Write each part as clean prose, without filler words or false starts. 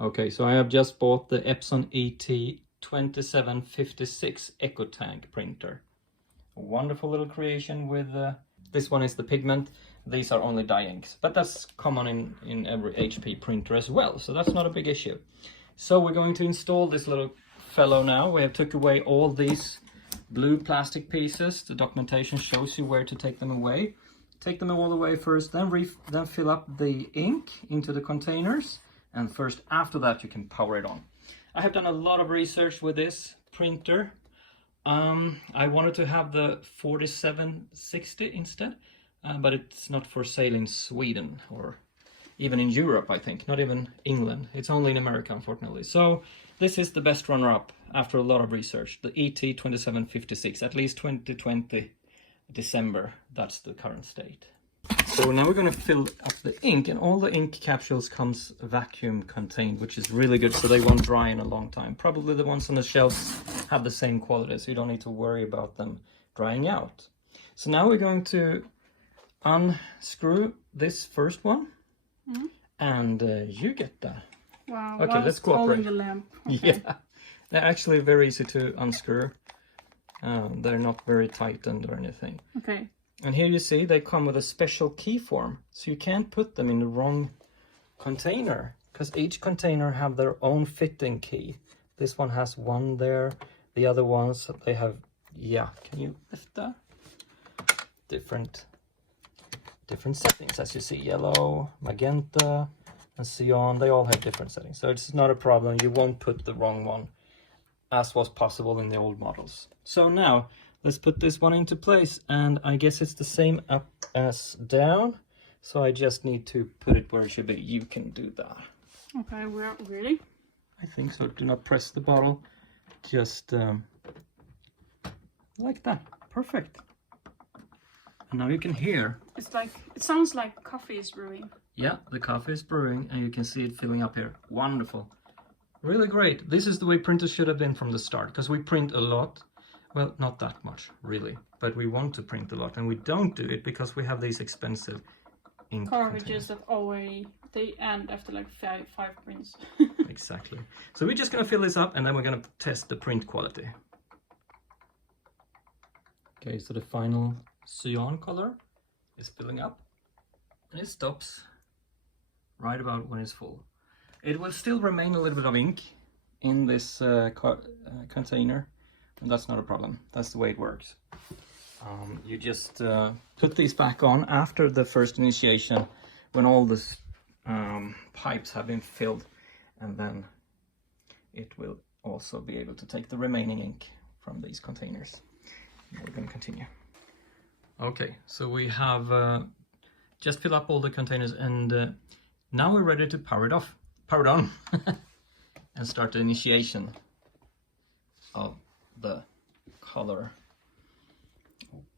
Okay, so I have just bought the Epson ET-2756 ecotank printer. A wonderful little creation with this one is the pigment. These are only dye inks, but that's common in every HP printer as well, so that's not a big issue. So we're going to install this little fellow now. We have took away all these blue plastic pieces. The documentation shows you where to take them away. Take them all away first, then fill up the ink into the containers, and first after that you can power it on. I have done a lot of research with this printer. I wanted to have the 4760 instead, but it's not for sale in Sweden or even in Europe, I think, not even England. It's only in America, unfortunately. So this is the best runner-up after a lot of research, the ET-2756, at least 2020 December, that's the current state. So now we're going to fill up the ink, and all the ink capsules comes vacuum contained, which is really good, so they won't dry in a long time. Probably the ones on the shelves have the same quality, so you don't need to worry about them drying out. So now we're going to unscrew this first one, and you get that. Wow, okay, let's cooperate. The lamp. Okay. Yeah, they're actually very easy to unscrew. They're not very tightened or anything. Okay. And here you see they come with a special key form, so you can't put them in the wrong container, because each container have their own fitting key. This one has one there, the other ones they have, yeah, can you lift that? Different settings, as you see, yellow, magenta, and cyan, they all have different settings. So it's not a problem, you won't put the wrong one, as was possible in the old models. So now, let's put this one into place, and I guess it's the same up as down. So I just need to put it where it should be. You can do that. Okay, we're ready? I think so. Do not press the bottle. Just like that. Perfect. And now you can hear. It's like, it sounds like coffee is brewing. Yeah, the coffee is brewing, and you can see it filling up here. Wonderful. Really great. This is the way printers should have been from the start, because we print a lot. Well, not that much, really, but we want to print a lot, and we don't do it because we have these expensive ink cartridges that already, they end after like five prints. Exactly. So we're just going to fill this up, and then we're going to test the print quality. Okay, so the final cyan color is filling up, and it stops right about when it's full. It will still remain a little bit of ink in this container. And that's not a problem. That's the way it works. You just put these back on after the first initiation, when all the pipes have been filled, and then it will also be able to take the remaining ink from these containers. Now we're going to continue. Okay, so we have just filled up all the containers, and now we're ready to power it on, and start the initiation of the color.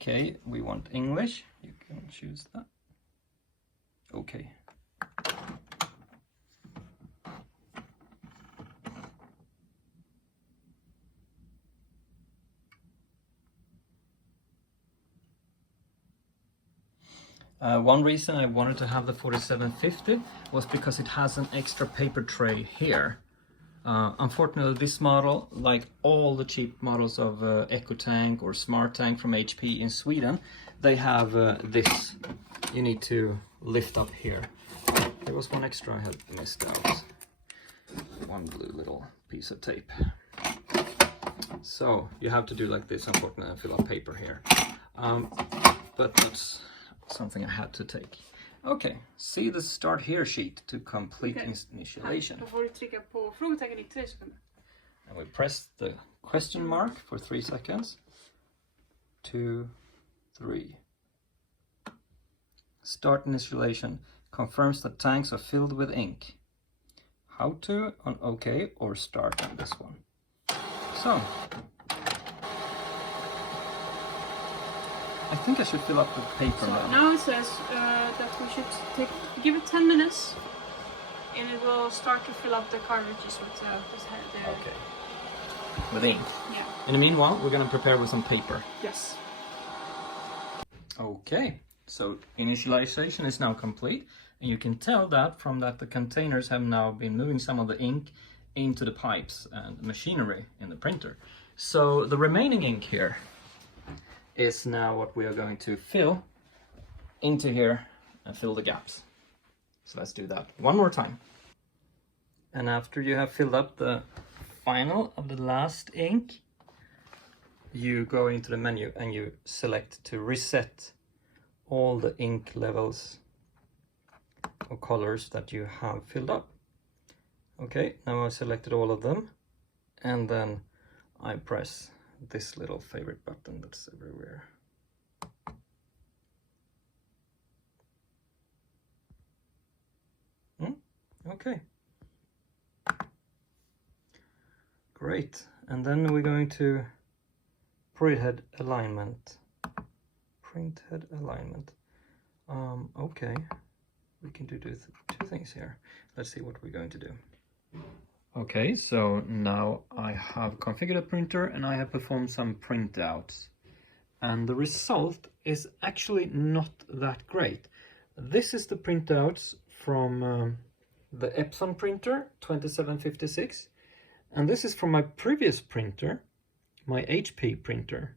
Okay, we want English. You can choose that. Okay. One reason I wanted to have the 4750 was because it has an extra paper tray here. Unfortunately, this model, like all the cheap models of ecotank or smart tank from HP in Sweden, they have this. You need to lift up here. There was one extra I had missed out. One blue little piece of tape. So you have to do like this, unfortunately, and fill up paper here. But that's something I had to take. Okay, see the start here sheet to complete initialization. Då får du trycka på frågetecken i 3 sekunder. And we press the question mark for 3 seconds. 2, 3. Start initialization. Confirms that tanks are filled with ink. How to on OK or start on this one. So. I think I should fill up the paper now. Now it says that we should give it 10 minutes, and it will start to fill up the cartridges with the okay. With ink. Yeah. In the meanwhile, we're going to prepare with some paper. Yes. Okay, So initialization is now complete, and you can tell that from that the containers have now been moving some of the ink into the pipes and machinery in the printer. So the remaining ink here is now what we are going to fill into here and fill the gaps. So let's do that one more time. And after you have filled up the final of the last ink, you go into the menu and you select to reset all the ink levels or colors that you have filled up. Okay, now I've selected all of them, and then I press this little favorite button that's everywhere. Okay. Great, and then we're going to print head alignment. Print head alignment. Okay, we can do two things here. Let's see what we're going to do. Okay, so now I have configured a printer and I have performed some printouts. And the result is actually not that great. This is the printouts from the Epson printer 2756. And this is from my previous printer, my HP printer.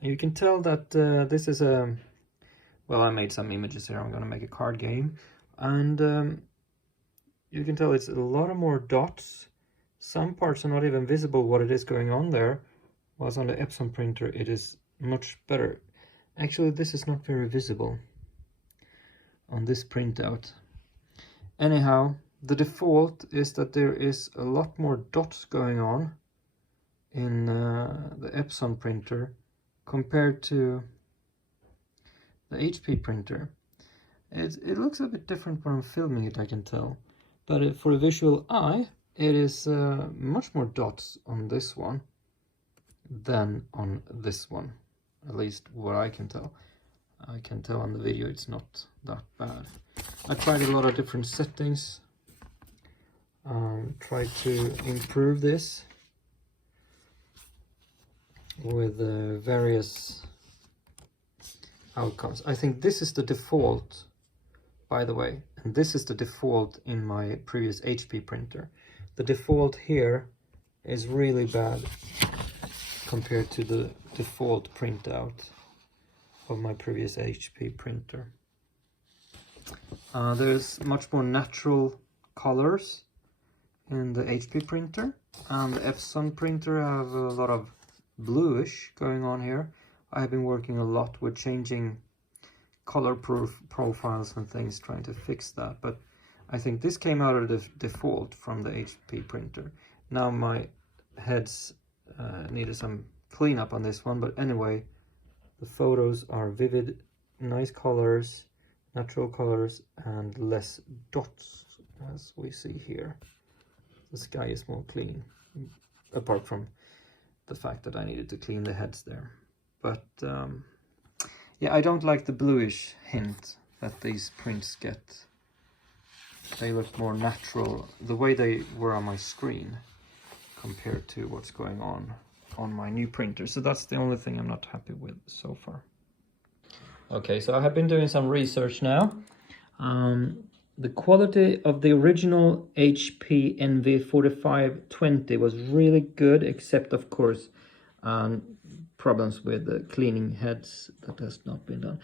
And you can tell that this is a... Well, I made some images here. I'm going to make a card game. And you can tell it's a lot of more dots. Some parts are not even visible what it is going on there. Whilst on the Epson printer it is much better. Actually, this is not very visible on this printout. Anyhow, the default is that there is a lot more dots going on in the Epson printer compared to the HP printer. It looks a bit different when I'm filming it, I can tell. But for a visual eye, it is much more dots on this one than on this one. At least what I can tell. I can tell on the video it's not that bad. I tried a lot of different settings. Tried to improve this with various outcomes. I think this is the default, by the way, and this is the default in my previous HP printer. The default here is really bad compared to the default printout of my previous HP printer. There's much more natural colors in the HP printer, and the Epson printer have a lot of bluish going on here. I have been working a lot with changing color profiles and things, trying to fix that, but I think this came out of the default from the HP printer. Now my heads needed some cleanup on this one, but anyway, the photos are vivid, nice colors, natural colors, and less dots, as we see here. The sky is more clean, apart from the fact that I needed to clean the heads there. But yeah, I don't like the bluish hint that these prints get. They look more natural, the way they were on my screen, compared to what's going on my new printer. So that's the only thing I'm not happy with so far. Okay, so I have been doing some research now. The quality of the original HP NV4520 was really good, except of course problems with the cleaning heads that has not been done.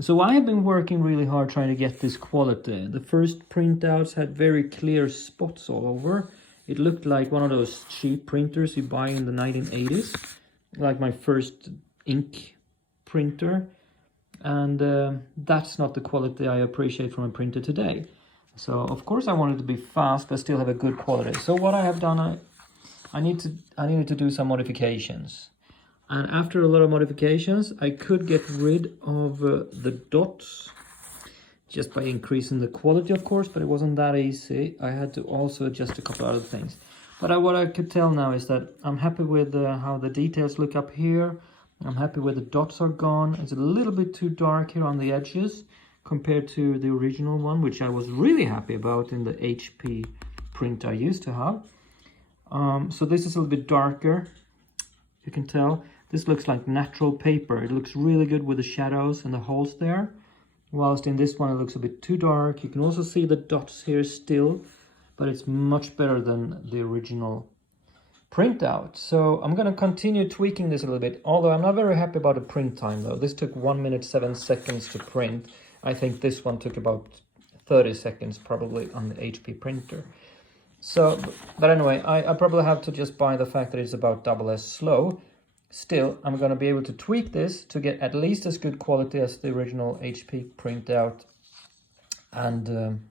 So I have been working really hard trying to get this quality. The first printouts had very clear spots all over. It looked like one of those cheap printers you buy in the 1980s, like my first ink printer. And that's not the quality I appreciate from a printer today. So of course I want it to be fast but still have a good quality. So what I have done, I needed to do some modifications. And after a lot of modifications, I could get rid of the dots just by increasing the quality, of course, but it wasn't that easy. I had to also adjust a couple other things. But what I could tell now is that I'm happy with how the details look up here. I'm happy where the dots are gone. It's a little bit too dark here on the edges compared to the original one, which I was really happy about in the HP print I used to have. So this is a little bit darker, you can tell. This looks like natural paper. It looks really good with the shadows and the holes there. Whilst in this one it looks a bit too dark. You can also see the dots here still, but it's much better than the original printout. So I'm going to continue tweaking this a little bit, although I'm not very happy about the print time though. This took 1 minute 7 seconds to print. I think this one took about 30 seconds probably on the HP printer. So, but anyway, I probably have to just buy the fact that it's about double as slow. Still, I'm going to be able to tweak this to get at least as good quality as the original HP printout, and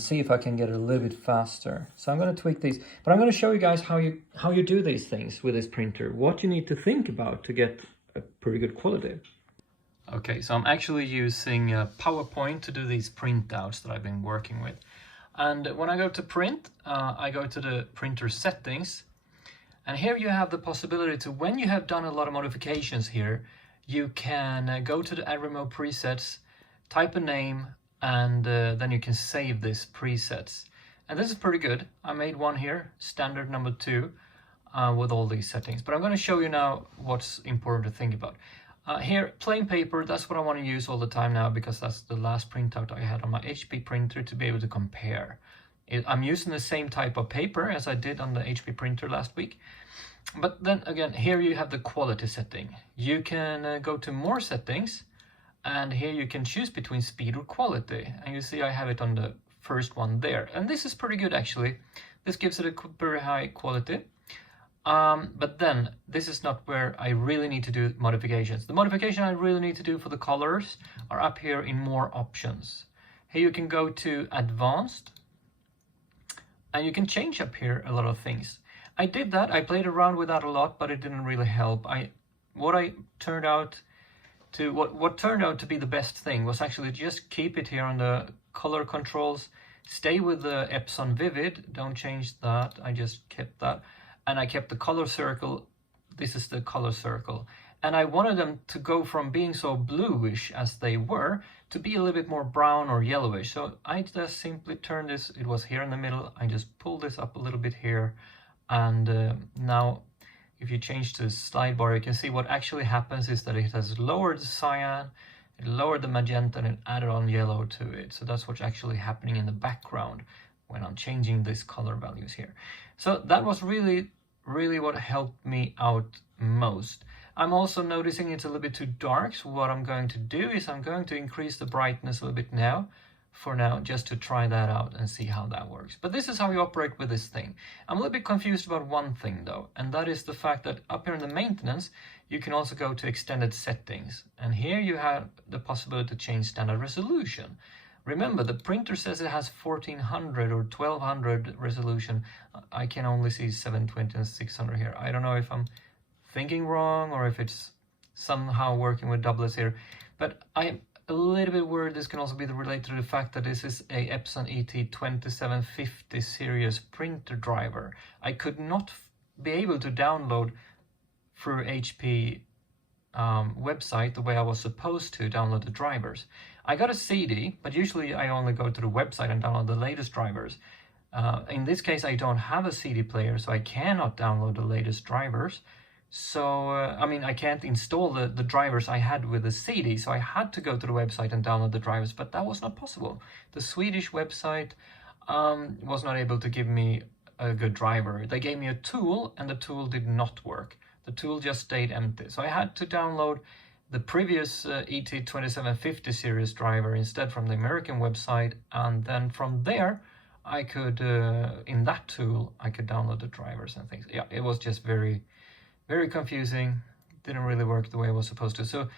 see if I can get it a little bit faster. So I'm going to tweak these, but I'm going to show you guys how you do these things with this printer, what you need to think about to get a pretty good quality. Okay, so I'm actually using PowerPoint to do these printouts that I've been working with. And when I go to print, I go to the printer settings. And here you have the possibility to, when you have done a lot of modifications here, you can go to the Add Remote Presets, type a name, and then you can save this presets. And this is pretty good. I made one here, standard number 2, with all these settings. But I'm going to show you now what's important to think about. Here, plain paper, that's what I want to use all the time now, because that's the last printout I had on my HP printer to be able to compare. I'm using the same type of paper as I did on the HP printer last week. But then again, here you have the quality setting. You can go to more settings, and here you can choose between speed or quality. And you see I have it on the first one there. And this is pretty good actually. This gives it a very high quality. But then this is not where I really need to do modifications. The modification I really need to do for the colors are up here in more options. Here you can go to advanced, and you can change up here a lot of things. I did that, I played around with that a lot, but it didn't really help. What turned out to be the best thing was actually just keep it here on the color controls, stay with the Epson Vivid, don't change that, I just kept that. And I kept the color circle, this is the color circle. And I wanted them to go from being so bluish as they were to be a little bit more brown or yellowish. So I just simply turned this, it was here in the middle, I just pulled this up a little bit here. And now if you change the slide bar, you can see what actually happens is that it has lowered the cyan, it lowered the magenta, and it added on yellow to it. So that's what's actually happening in the background when I'm changing these color values here. So that was really what helped me out most. I'm also noticing it's a little bit too dark, so what I'm going to do is I'm going to increase the brightness a little bit now, for now, just to try that out and see how that works. But this is how you operate with this thing. I'm a little bit confused about one thing though, and that is the fact that up here in the maintenance, you can also go to extended settings. And here you have the possibility to change standard resolution. Remember, the printer says it has 1400 or 1200 resolution. I can only see 720 and 600 here. I don't know if I'm thinking wrong or if it's somehow working with doublets here. But I'm a little bit worried this can also be related to the fact that this is a Epson ET-2750 series printer driver. I could not be able to download through HP website the way I was supposed to download the drivers. I got a CD, but usually I only go to the website and download the latest drivers. In this case, I don't have a CD player, so I cannot download the latest drivers. So, I mean, I can't install the drivers I had with the CD, so I had to go to the website and download the drivers, but that was not possible. The Swedish website was not able to give me a good driver. They gave me a tool, and the tool did not work. The tool just stayed empty. So I had to download the previous ET-2750 series driver instead from the American website, and then from there I could, in that tool, I could download the drivers and things. Yeah, it was just very confusing. Didn't really work the way it was supposed to. So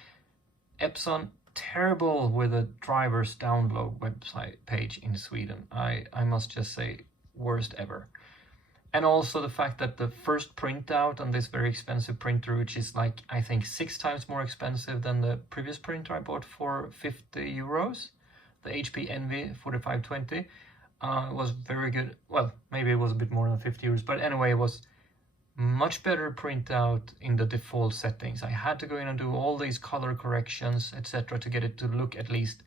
Epson, terrible with the drivers download website page in Sweden. I must just say, worst ever. And also the fact that the first printout on this very expensive printer, which is like, I think 6 times more expensive than the previous printer I bought for 50 euros, the HP Envy 4520, was very good. Well, maybe it was a bit more than 50 euros, but anyway, it was much better printout in the default settings. I had to go in and do all these color corrections, etc., to get it to look at least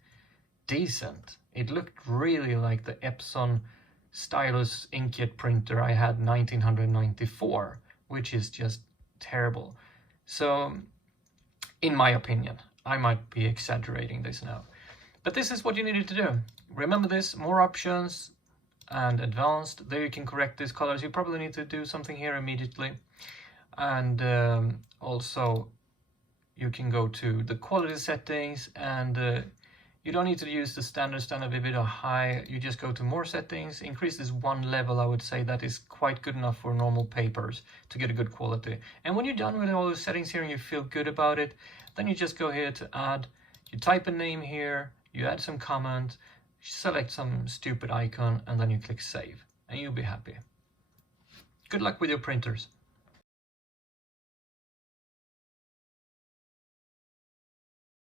decent. It looked really like the Epson stylus inkjet printer I had 1994, which is just terrible. So, in my opinion, I might be exaggerating this now. But this is what you needed to do. Remember this, more options and advanced. There you can correct these colors. You probably need to do something here immediately. And also you can go to the quality settings, and you don't need to use the standard Vivid or high. You just go to more settings, increase this one level. I would say that is quite good enough for normal papers to get a good quality. And when you're done with all those settings here and you feel good about it, then you just go here to add. You type a name here, you add some comment, select some stupid icon, and then you click save, and you'll be happy. Good luck with your printers.